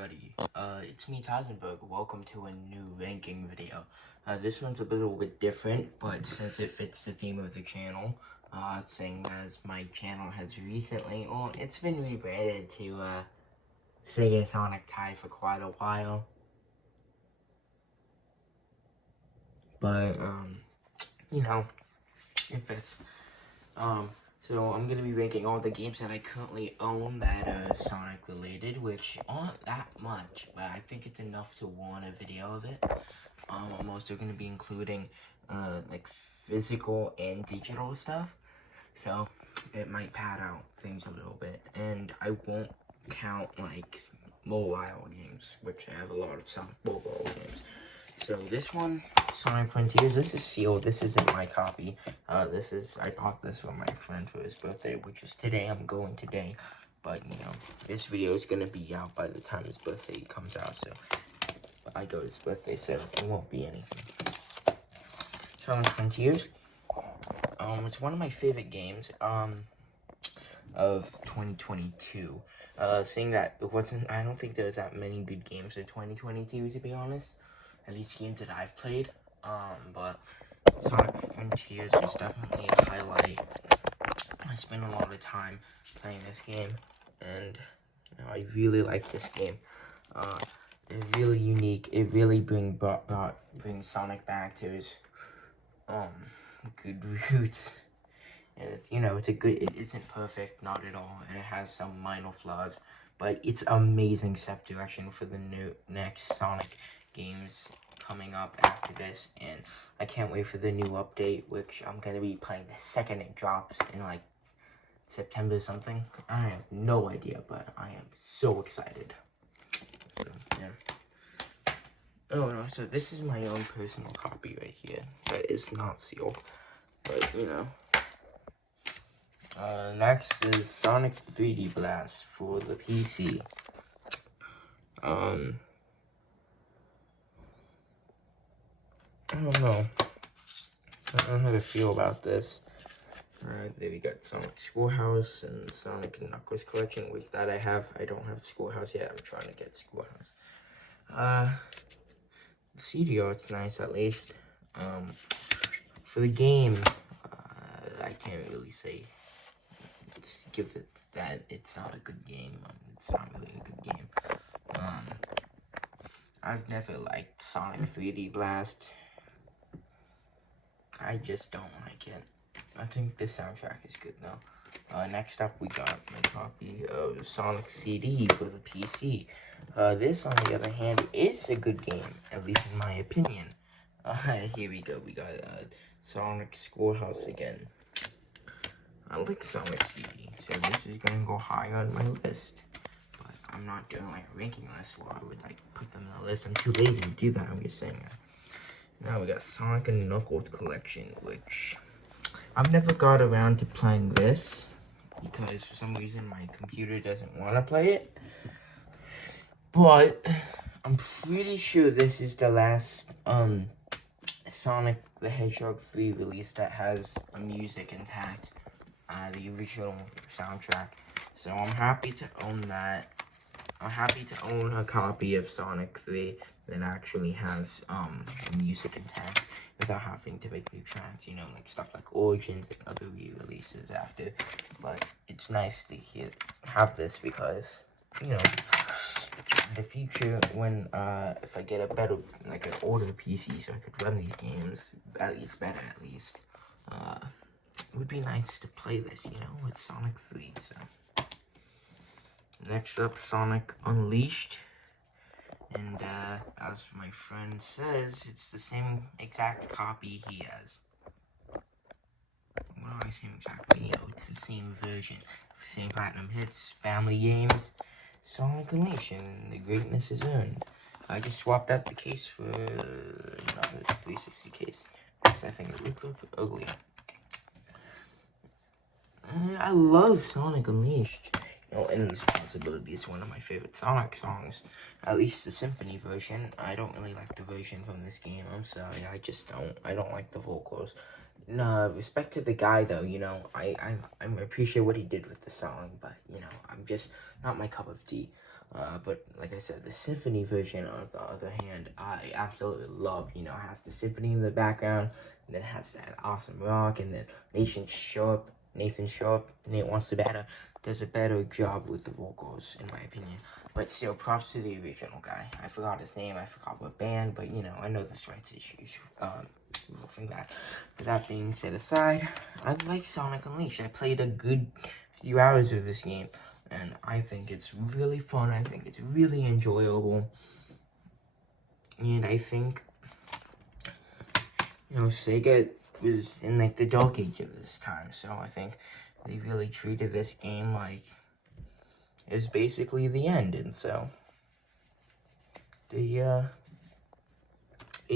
everybody, it's me Teisenberg. Welcome to a new ranking video. This one's a little bit different, but since it fits the theme of the channel, seeing as my channel has recently, it's been rebranded to, Sega Sonic Tie for quite a while. But, it fits. So I'm gonna be ranking all the games that I currently own that are Sonic related, which aren't that much, but I think it's enough to warrant a video of it. I'm also gonna be including like physical and digital stuff, so it might pad out things a little bit, and I won't count like mobile games, which I have a lot of Sonic mobile games. So this one, Sonic Frontiers, this is sealed. This isn't my copy. I bought this for my friend for his birthday, which is today. I'm going today. But, this video is going to be out by the time his birthday comes out. So, I go to his birthday, so it won't be anything. Sonic Frontiers. It's one of my favorite games, of 2022. Seeing that I don't think there's that many good games in 2022, to be honest. At least games that I've played, but Sonic Frontiers was definitely a highlight. I spent a lot of time playing this game, and I really like this game. It's really unique. It really brings Sonic back to his good roots. And it isn't perfect, not at all, and it has some minor flaws, but it's amazing step direction for the next Sonic games coming up after this, and I can't wait for the new update, which I'm gonna be playing the second it drops in like September or something. I have no idea, but I am so excited. So yeah. Oh no, so this is my own personal copy right here that is not sealed, but next is Sonic 3D Blast for the PC. I don't know. I don't know how to feel about this. There we got Sonic Schoolhouse and Sonic and Knuckles Collection, which that I have. I don't have Schoolhouse yet. I'm trying to get Schoolhouse. The CD art's nice at least. For the game, I can't really say. Give it that it's not a good game. It's not really a good game. I've never liked Sonic 3D Blast. I just don't like it. I think the soundtrack is good though. Next up we got my copy of Sonic CD for the PC. This, on the other hand, is a good game, at least in my opinion. Here we go. We got Sonic Schoolhouse again. I like Sonic CD, so this is gonna go high on my list. But I'm not doing like a ranking list where I would like put them in the list. I'm too lazy to do that. I'm just saying that. Now we got Sonic and Knuckles Collection, which I've never got around to playing this because for some reason my computer doesn't want to play it. But I'm pretty sure this is the last Sonic the Hedgehog 3 release that has a music intact, the original soundtrack. So I'm happy to own that. I'm happy to own a copy of Sonic 3 that actually has music intact without having to make new tracks, like stuff like Origins and other re-releases after. But it's nice to have this because, in the future when if I get a better, like an older PC so I could run these games at least better, it would be nice to play this, with Sonic 3, so. Next up, Sonic Unleashed, and as my friend says, it's the same exact copy he has. What do I say exactly? It's the same version. Same platinum hits, family games, Sonic Unleashed, and the greatness is earned. I just swapped out the case for another 360 case, because I think it looked ugly. I love Sonic Unleashed. Endless Possibility is one of my favorite Sonic songs. At least the symphony version. I don't really like the version from this game. I'm sorry, I just don't. I don't like the vocals. No, respect to the guy though, I appreciate what he did with the song, but I'm just not my cup of tea. But like I said, the symphony version, on the other hand, I absolutely love. You know, it has the symphony in the background, and then it has that awesome rock, and then Nathan Sharp, Nate Wants to Better, does a better job with the vocals, in my opinion. But still, props to the original guy. I forgot his name, I forgot what band, but you know, I know there's rights issues. From that. With that being set aside, I like Sonic Unleashed. I played a good few hours of this game, and I think it's really fun. I think it's really enjoyable, and I think, you know, Sega was in like the dark age of this time, so I think they really treated this game like it was basically the end, and so they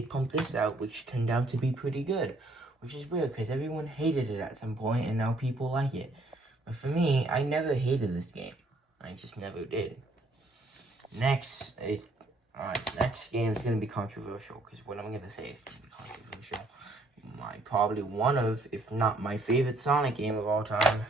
pumped this out, which turned out to be pretty good, which is weird because everyone hated it at some point, and now people like it. But for me, I never hated this game. I just never did. Next game is gonna be controversial because what I'm gonna say is gonna be controversial. Probably one of, if not my favorite Sonic game of all time,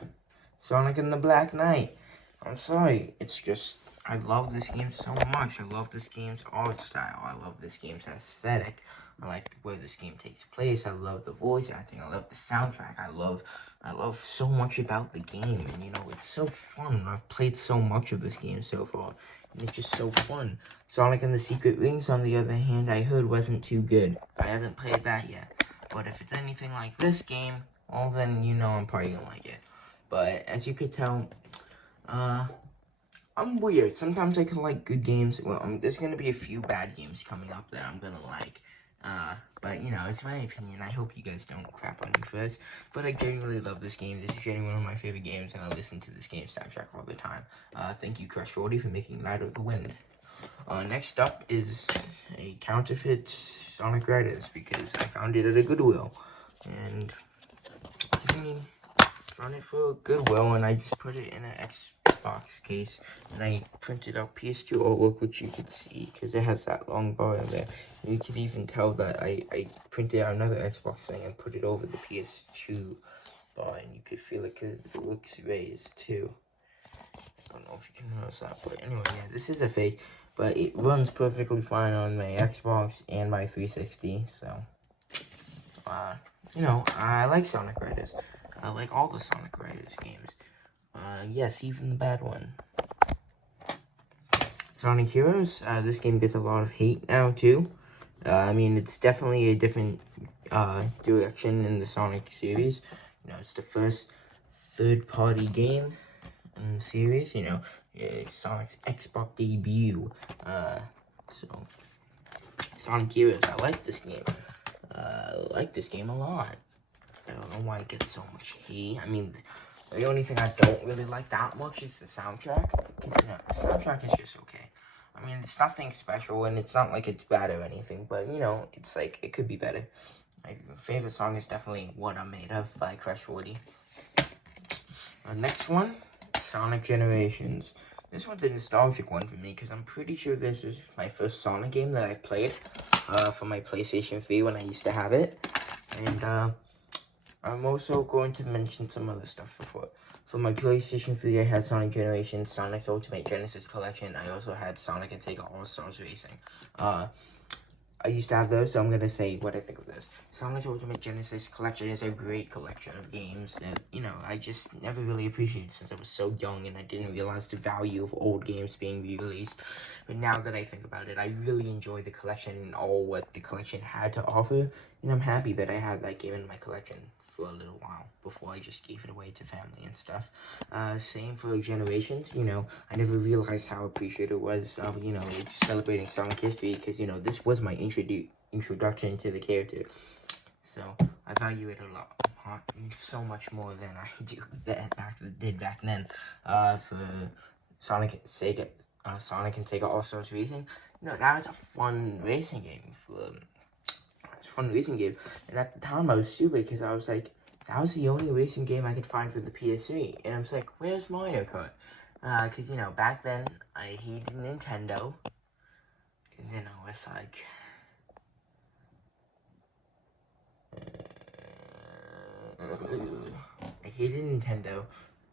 Sonic and the Black Knight. I'm sorry, it's just, I love this game so much. I love this game's art style. I love this game's aesthetic. I like where this game takes place. I love the voice acting. I love the soundtrack. I love so much about the game. And you know, it's so fun. I've played so much of this game so far. And it's just so fun. Sonic and the Secret Rings, on the other hand, I heard wasn't too good. I haven't played that yet. But if it's anything like this game, well then, you know, I'm probably gonna like it. But as you could tell, I'm weird. Sometimes I can like good games. Well, there's gonna be a few bad games coming up that I'm gonna like. But you know, it's my opinion. I hope you guys don't crap on me first. But I genuinely love this game. This is genuinely one of my favorite games, and I listen to this game soundtrack all the time. Thank you, Crush 40, for making Night of the Wind. Next up is a counterfeit Sonic Riders, because I found it at a Goodwill. And I found it for Goodwill, and I just put it in an Xbox case, and I printed out PS2 artwork, which you could see because it has that long bar in there. You could even tell that I printed out another Xbox thing and put it over the PS2 bar, and you could feel it because it looks raised too. I don't know if you can notice that, but anyway, yeah, this is a fake, but it runs perfectly fine on my Xbox and my 360, so, you know, I like Sonic Riders. I like all the Sonic Riders games. Yes, even the bad one. Sonic Heroes, this game gets a lot of hate now, too. I mean, it's definitely a different, direction in the Sonic series. You know, it's the first third-party game in the series, you know, Sonic's Xbox debut. So, Sonic Heroes, I like this game. I like this game a lot. I don't know why it gets so much hate. I mean, the only thing I don't really like that much is the soundtrack. You know, the soundtrack is just okay. I mean, it's nothing special, and it's not like it's bad or anything, but, you know, it's like, it could be better. My favorite song is definitely What I'm Made Of by Crush 40. Next one, Sonic Generations. This one's a nostalgic one for me, because I'm pretty sure this was my first Sonic game that I've played, for my PlayStation 3 when I used to have it. And, I'm also going to mention some other stuff before. For my PlayStation 3, I had Sonic Generations, Sonic's Ultimate Genesis Collection. I also had Sonic and Sega All-Stars Racing. I used to have those, so I'm going to say what I think of those. Sonic's Ultimate Genesis Collection is a great collection of games that, you know, I just never really appreciated since I was so young and I didn't realize the value of old games being re-released. But now that I think about it, I really enjoy the collection and all what the collection had to offer, and I'm happy that I had that game in my collection for a little while before I just gave it away to family and stuff. Same for Generations, you know, I never realized how appreciated it was, you know, celebrating Sonic history, because, you know, this was my introduction to the character, so I value it a lot, so much more than I did back then. For Sonic and Sega All-Stars Racing, you know, that was a fun racing game It's a fun racing game, and at the time I was stupid because I was like, that was the only racing game I could find for the PS3, and I was like, where's Mario Kart? Because, you know, back then, I hated Nintendo, and then I was like, I hated Nintendo,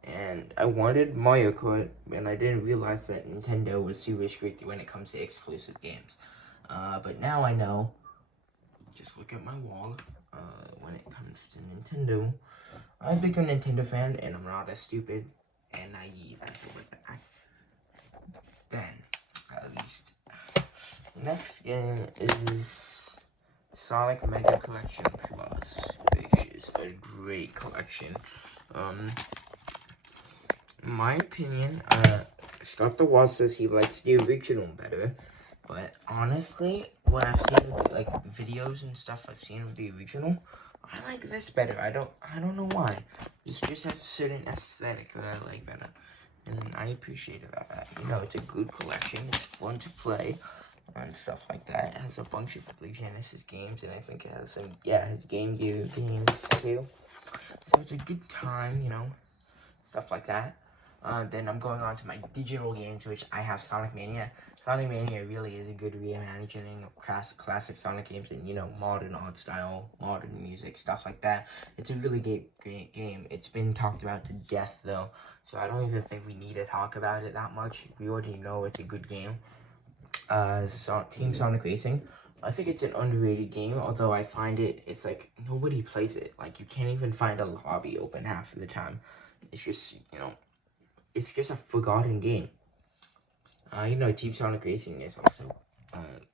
And I wanted Mario Kart, and I didn't realize that Nintendo was too restricted when it comes to exclusive games. But now I know. Just look at my wall. When it comes to Nintendo, I'm a big Nintendo fan, and I'm not as stupid and naive as I then, at least. Next game is Sonic Mega Collection Plus, which is a great collection. In my opinion, Scott the Wall says he likes the original better, but honestly, what I've seen, like videos and stuff I've seen of the original, I like this better. I don't know why. This just has a certain aesthetic that I like better, and I appreciate that. You know, it's a good collection. It's fun to play and stuff like that. It has a bunch of the Genesis games, and I think it has some, his Game Gear games too. So it's a good time, you know, stuff like that. Then I'm going on to my digital games, which I have Sonic Mania. Sonic Mania really is a good reimagining of classic Sonic games and, you know, modern art style, modern music, stuff like that. It's a really great game. It's been talked about to death, though, so I don't even think we need to talk about it that much. We already know it's a good game. Team Sonic Racing. I think it's an underrated game, although I find it's like, nobody plays it. Like, you can't even find a lobby open half of the time. It's just, you know, it's just a forgotten game. You know, Team Sonic Racing is also,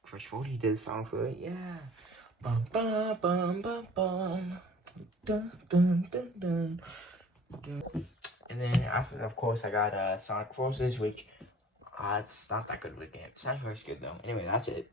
Crush 40 did a song for it, yeah. Bum, bum, bum, bum, bum. Dun, dun, dun, dun, dun. And then after, of course, I got, Sonic Forces, which, it's not that good of a game. It's not very good, though. Anyway, that's it.